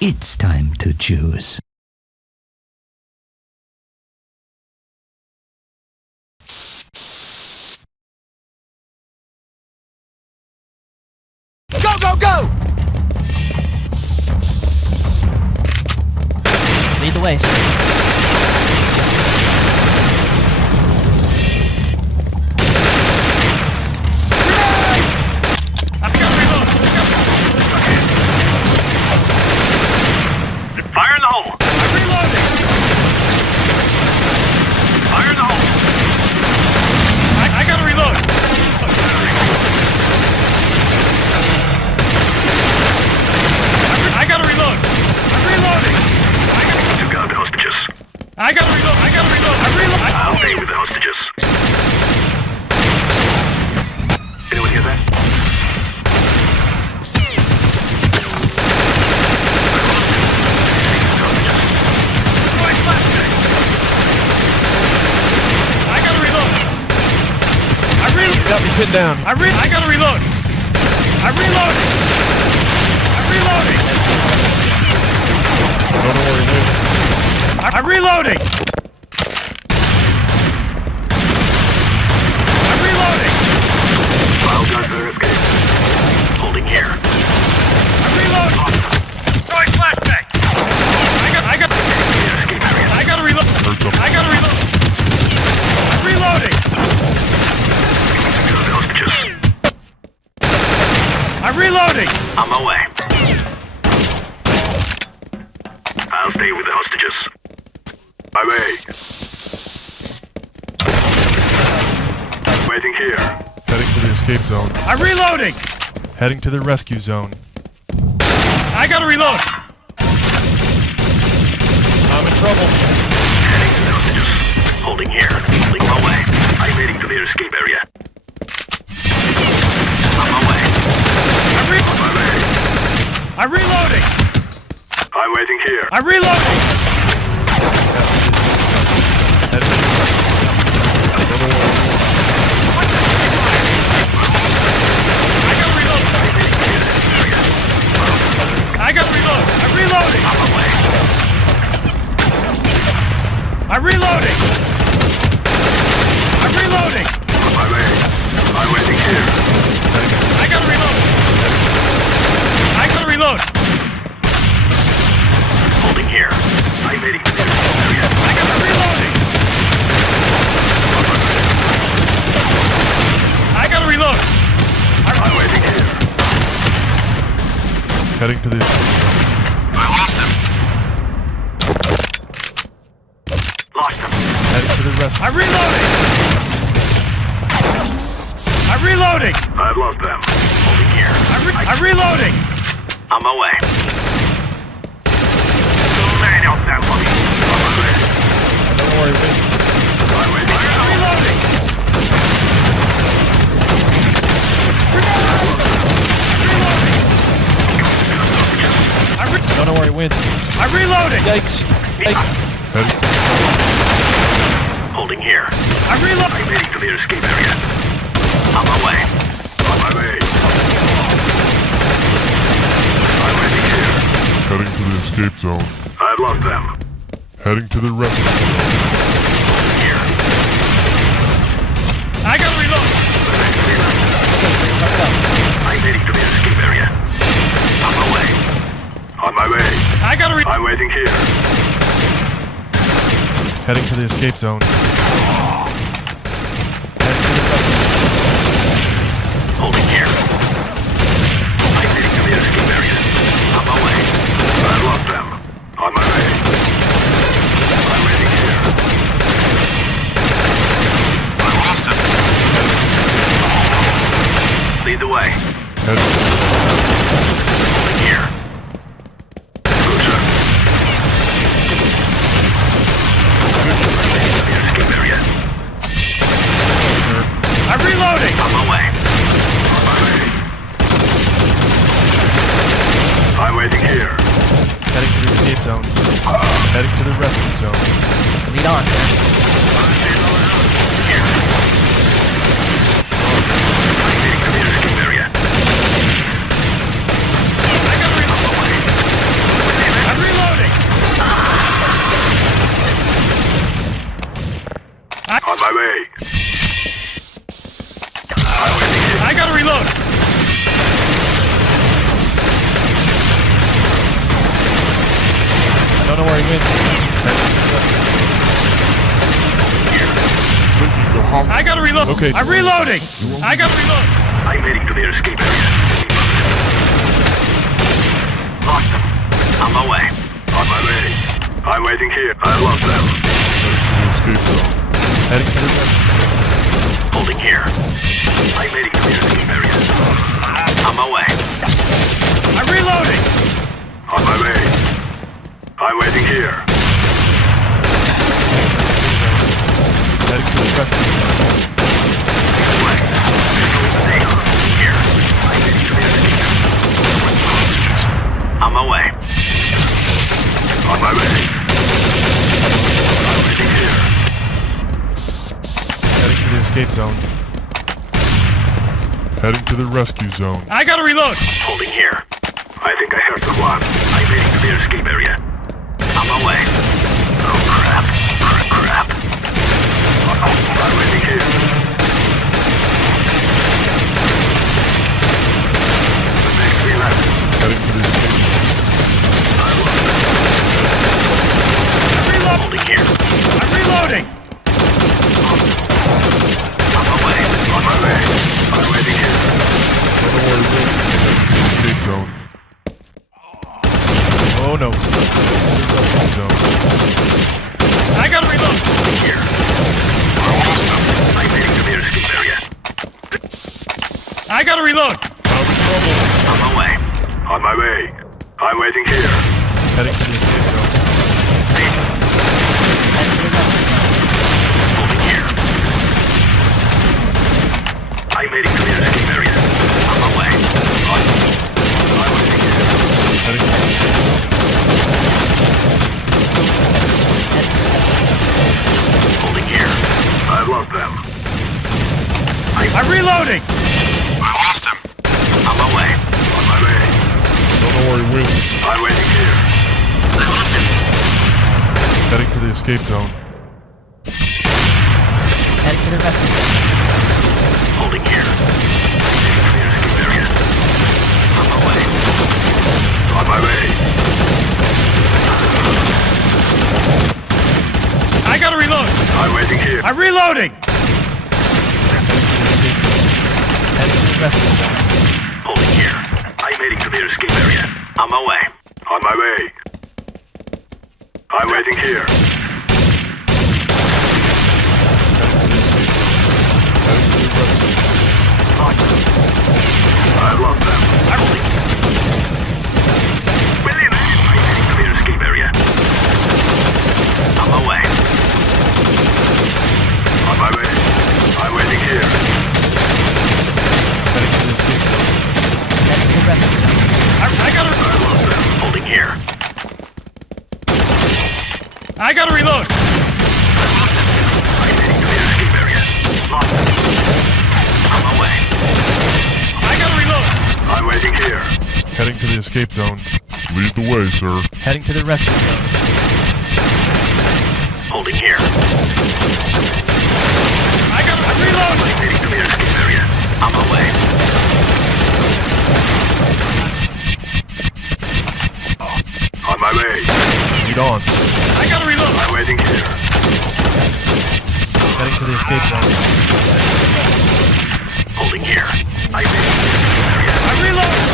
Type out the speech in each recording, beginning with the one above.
It's time to choose. Go, go, go! Lead the way, sir. Fire in the hole! I'm reloading! Fire in the hole! I gotta reload! I gotta reload! I'm reloading! You got the hostages. I gotta reload! I'm reloading! I'll stay with the hostages. Anyone hear that? I gotta reload! You got me pinned down. I gotta reload! I'm reloading! Don't worry, dude. I'm reloading! I'm reloading! Wild guns are escape. Holding here. I'm reloading! Throwing flashbang! I gotta reload! I gotta reload! I'm reloading! I'm reloading! On my way. I'll stay with the hostages. My way. Waiting here. Heading to the escape zone. I'm reloading! Heading to the rescue zone. I gotta reload! I'm in trouble. Heading to the hostages. Holding here. Holding my way. I'm heading to their escape area. On my way. On my way. I'm reloading! I'm waiting here. I'm reloading! I gotta reload! I'm reloading! On my way. I'm reloading! I'm reloading! On my way. I'm waiting here. I gotta reload! I gotta reload! Holding here. I'm waiting for the area. I gotta reloading! I gotta reload! I'm waiting here. Heading to the I lost him. Lost him. heading to the rescue. I'm reloading! I'm reloading! I've lost them. Holding here. I'm reloading! On my way. Man, help that for me. On my way. Don't worry, Vince. I'm waiting. I'm reloading! Don't worry, Vince. I'm reloading! Yikes. Yikes. Heading. Holding here. I'm reloading. I'm heading to the escape area. On my way. On my way. I'm waiting here. Heading to the escape zone. I've lost them. Heading to the rescue zone. Here. I gotta reload. I'm heading to the escape area. On my way. On my way. I gotta reload. I'm waiting here. Heading to the escape zone. Heading to the rescue zone. Holding here. I'm heading to the escape area. On my way. I've lost them. On my way. I'm waiting here. I lost him. Lead the way. Heading. Holding here. Closer. The escape area. I'm reloading. On my way. On my way. I'm waiting here. Heading to the escape zone. Heading to the rescue zone. Lead on, sir. Here. I'm heading to the escape area. I gotta reload. Okay. I'm reloading! I got reload! I'm heading to their escape area. Lost them. On my way. On my way. I'm waiting here. I lost them. Escape zone. Heading to the rescue. Holding here. I'm heading to their escape area. On my way. I'm reloading! On my way. I'm waiting here. Heading to the rescue zone. This way. Stay on. Here. I'm heading to their escape area. On my way. On my way. I'm waiting here. Heading to the escape zone. Heading to the rescue zone. I gotta reload! Holding here. I think I heard someone. I'm heading to their escape area. On my way. Oh crap. Crap. I'm waiting here. The next three left. Heading to the escape zone. I'm reloading! Holding here. I'm reloading! On my way. On my way. I'm waiting here. Don't worry, Will. Heading to the escape zone. Oh no. Rescue zone. I gotta reload! Holding here. I'm heading to their escape area. I gotta reload! I'm in trouble. On my way. On my way. I'm waiting here. Heading to the escape zone. Holding here. I'm heading to their escape area. On my way. I'm waiting here. Heading to the escape zone. Holding here. I've lost them. I'm reloading! I lost him. On my way. On my way. Don't worry, Will. I'm waiting here. I lost him. Heading to the escape zone. Heading to the rescue zone. Holding here. Heading to their escape area. On my way. On my way. I gotta reload! I'm waiting here. I'm reloading! Heading to the rescue zone. Holding here. I'm heading to their escape area. On my way. On my way. I'm waiting here. Heading to the rescue zone. I've lost them. I'm holding. William, I'm heading to their escape area. On my way. On my way. I'm waiting here. Heading to the escape zone. Heading to the rescue zone. I gotta... I lost them. Holding here. I gotta reload! I'm heading to their escape area. Lost them. On my way. I gotta reload! I'm waiting here. Heading to the escape zone. Lead the way, sir. Heading to the rescue zone. Holding here. I'm reloading! I'm heading to their escape area. On my way. On my way. Lead on. I gotta reload! I'm waiting here. Heading to the escape zone. Holding here. I'm heading to their escape area. I'm reloading!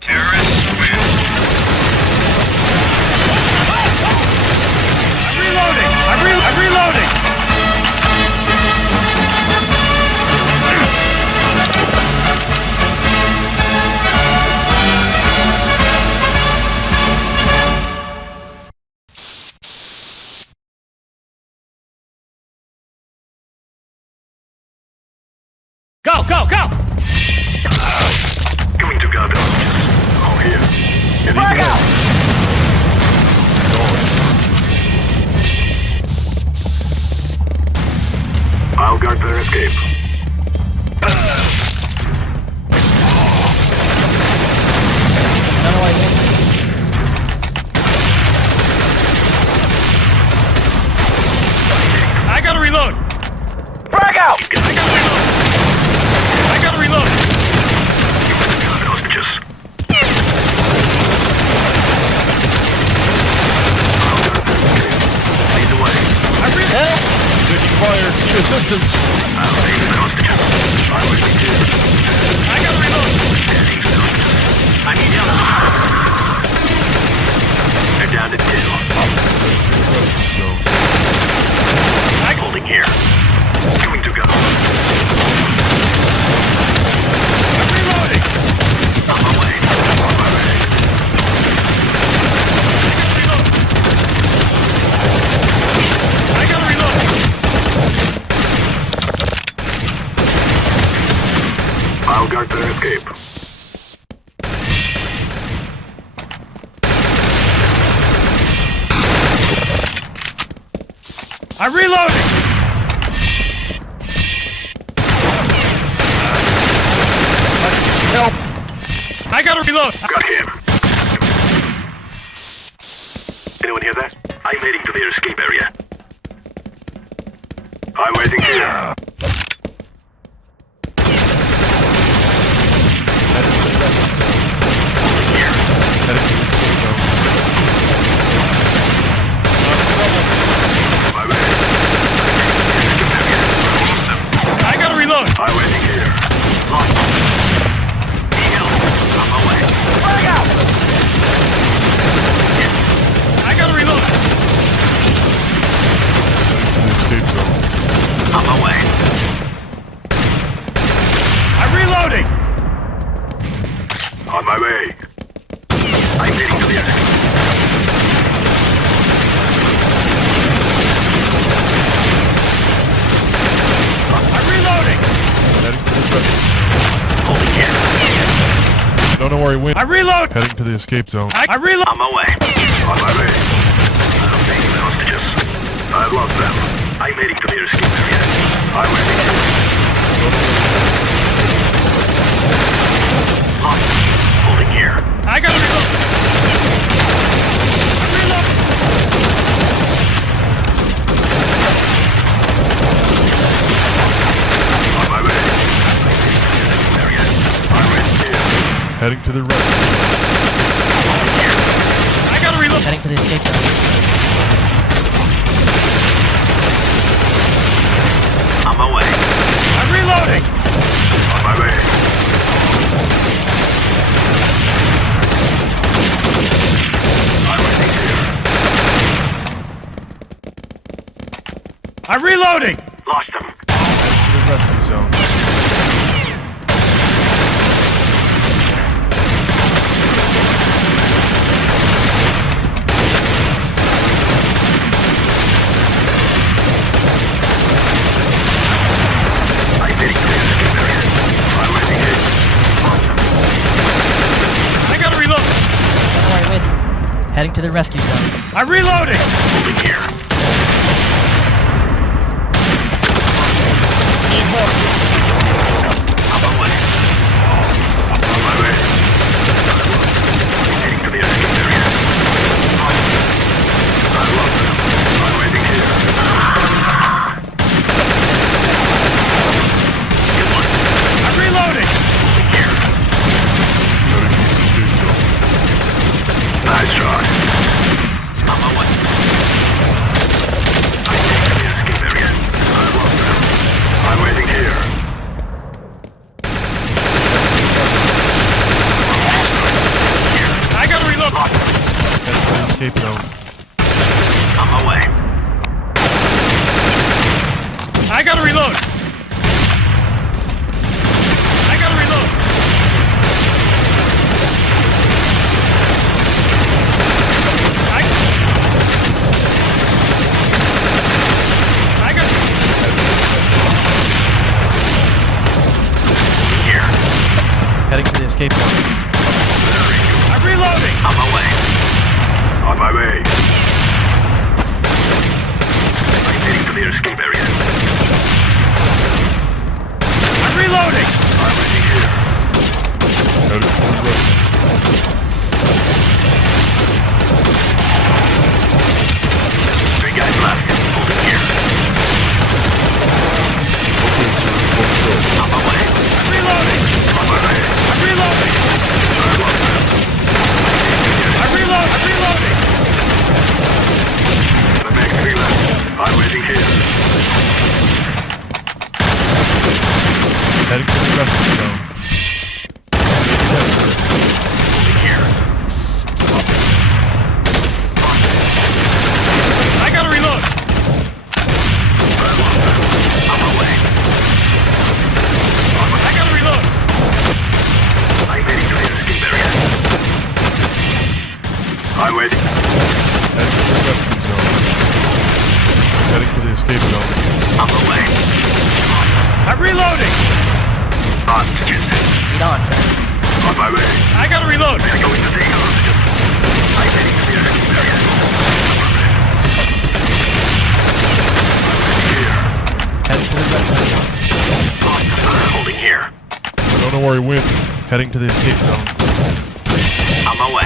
Terrorists win. I'm reloading! I'm reloading! Go, go, go! Going to Gato. Oh, here. Lead the way. I'll guard their escape. None of my hits. I gotta reload! Frag out! I gotta reload! Hostages. Lead the way. I'm reloading! Taking fire. Need assistance. I'll lead the their escape. I'm reloading! Help! I gotta reload! Got him. Anyone hear that? I'm heading to their escape area. I'm waiting here. Heading to the escape zone. I'm ready. Almost him. I gotta reload! I'm waiting here. Lost him. Need help. On my way. Frag out! I gotta reload! Heading to the escape zone. On my way. I'm reloading! On my way. I'm heading to the escape. I'm reloading! Heading to the rescue. Holding here. Don't know where he went. I reload! Heading to the escape zone. I reload! On my way. On my way. I'm taking the hostages. I've lost them. I'm heading to their escape area. I'm waiting here. Lost. Holding here. I gotta reload! I'm reloading! On my way. Area. I'm waiting here. Heading to the rescue. I gotta reload! Heading to the escape zone. On my way. I'm reloading! On my way. I'm waiting here. I'm reloading! Lost them. Heading to the rescue zone. I'm heading to their escape area. I'm waiting here. Lost them. I gotta reload! Don't know where he went. Heading to the rescue zone. I'm reloading! Holding here. On my way. On my way. I'm heading to the escape area. I love them. I'm waiting here. Get one. I'm reloading! Holding here. Heading to the escape zone. Nice try. On my way. I'm heading to the escape area. I love them. I'm waiting here. I gotta reload! Heading to the escape zone. On my way. I gotta reload! I gotta reload! I got... Here. Heading to the escape zone. I'm reloading! On my way. On my way. I'm heading to the escape area. I'm reloading! I'm waiting here. Heading to the rescue. Three guys left. Holding here. Okay, sir. Let's go. On my way. I'm reloading! On my way. I'm reloading! I love them. I'm reloading! The next three left. I'm waiting here. Heading to the rescue zone. Yes, sir. Holding here. I gotta reload! I love them. On my way. I gotta reload! I'm heading to the escape area. I'm waiting. Heading to the rescue zone. Heading to the escape zone. On my way. I'm reloading! Hostages. Lead on. Heading to the escape zone. On my way.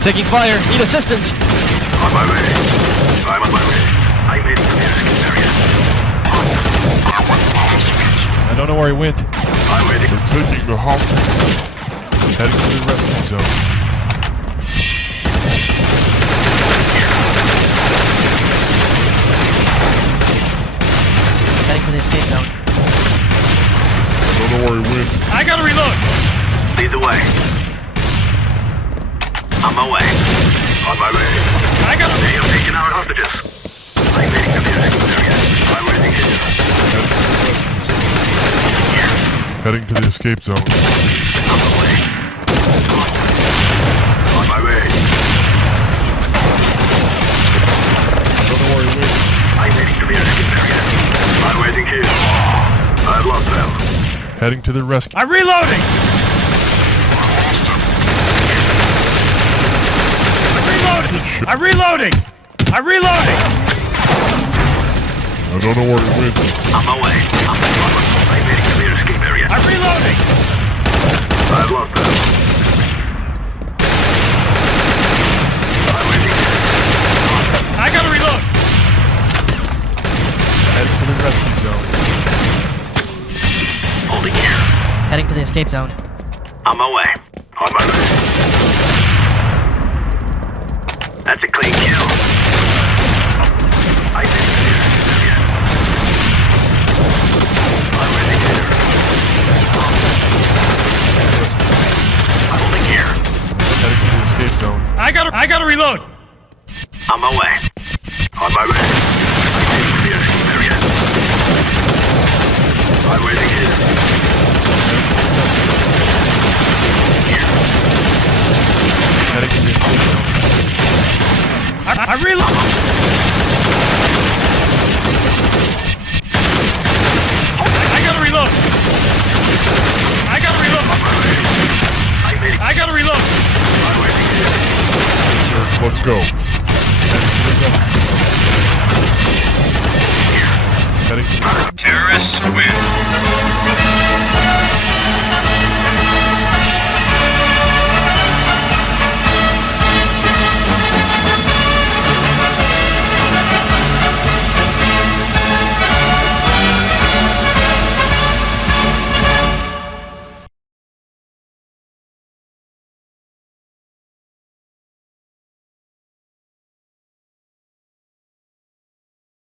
Taking fire. Need assistance. On my way. I'm on my way. I'm heading to the escape area. I don't know where he went. I'm waiting. We're taking the hostage. Heading to the rescue zone. Heading for the escape zone. I don't know where he went. I gotta reload. Lead the way. On my way. On my way. I gotta. They have taken our hostages. I'm heading to the escape area. I'm waiting here. Heading to the escape zone. On my way. On my way. I don't know where he went. I'm heading to the escape area. I'm waiting here. I've lost them. Heading to the rescue. I'm reloading. I'm reloading. I'm reloading. I don't know where he went. On my way. I'm heading to the escape area. I'm reloading. I've lost them. I'm waiting here. I gotta reload. Heading to the rescue zone. Holding here. Heading to the escape zone. On my way. On my way. That's a clean kill. I think it's here. I'm waiting here. I'm holding here. Heading to the escape zone. I gotta reload. On my way. On my way. I'm heading to the escape area. I'm waiting here. Heading to the escape zone. I reload. I gotta reload. I gotta reload. I'm waiting. I gotta reload. I'm waiting here. Sir, let's go.